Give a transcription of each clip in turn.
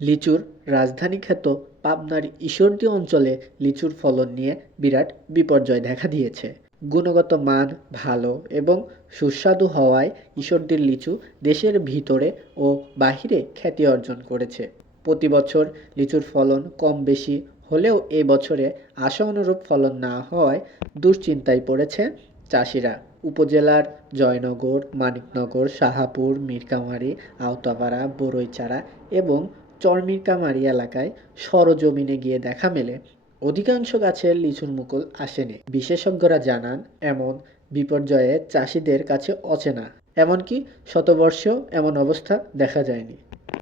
লিচুর রাজধানী খ্যাত পাবনার ঈশ্বরদী অঞ্চলে লিচুর ফলন নিয়ে বিরাট বিপর্যয় দেখা দিয়েছে। গুণগত মান ভালো এবং সুস্বাদু হওয়ায় ঈশ্বরদীর লিচু দেশের ভিতরে ও বাহিরে খ্যাতি অর্জন করেছে। প্রতি বছর লিচুর ফলন কম বেশি হলেও এ বছরে আশা অনুরূপ ফলন না হওয়ায় দুশ্চিন্তায় পড়েছে চাষিরা। উপজেলার জয়নগর, মানিকনগর, শাহাপুর, মীরকামারী, আওতাপাড়া, বড়ইচাড়া এবং চরমিরকামারী এলাকায় সরজমিনে গিয়ে দেখা মেলে অধিকাংশ গাছের লিচুর মুকুল আসেনি। বিশেষজ্ঞরা জানান, এমন বিপর্যয়ে চাষিদের কাছে অচেনা, এমনকি শতবর্ষেও এমন অবস্থা দেখা যায়নি।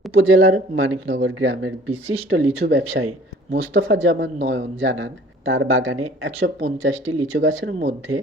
উপজেলার মানিকনগর গ্রামের বিশিষ্ট লিচু ব্যবসায়ী মোস্তফা জামান নয়ন জানান, তার বাগানে ১৫০টি লিচু গাছের মধ্যে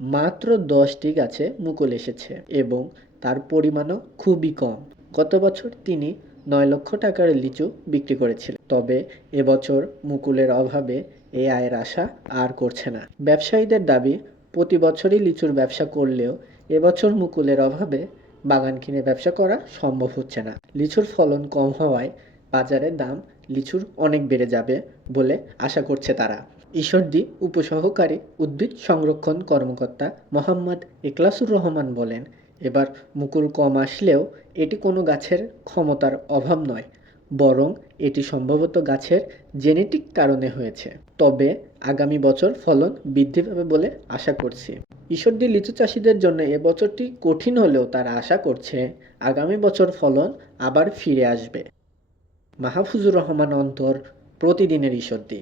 মাত্র ১০টি গাছে মুকুল এসেছে এবং তার পরিমাণও খুবই কম। গত বছর তিনি ৯ লক্ষ টাকার লিচু বিক্রি করেছিলেন, তবে এবছর মুকুলের অভাবে এই আয়ের আশা আর করছে না। ব্যবসায়ীদের দাবি, প্রতি বছরই লিচুর ব্যবসা করলেও এবছর মুকুলের অভাবে বাগান কিনে ব্যবসা করা সম্ভব হচ্ছে না। লিচুর ফলন কম হওয়ায় বাজারে দাম লিচুর অনেক বেড়ে যাবে বলে আশা করছে তারা। ঈশ্বরদী উপসহকারী উদ্ভিদ সংরক্ষণ কর্মকর্তা মোহাম্মদ ইখলাসুর রহমান বলেন, এবার মুকুল কম আসলেও এটি কোনো গাছের ক্ষমতার অভাব নয়, বরং এটি সম্ভবত গাছের জেনেটিক কারণে হয়েছে। তবে আগামী বছর ফলন বৃদ্ধি পাবে বলে আশা করছি। ঈশ্বরদী লিচু চাষিদের জন্য এবছরটি কঠিন হলেও তারা আশা করছে আগামী বছর ফলন আবার ফিরে আসবে। মাহফুজুর রহমান অন্তর, প্রতিদিনের ঈশ্বরদী।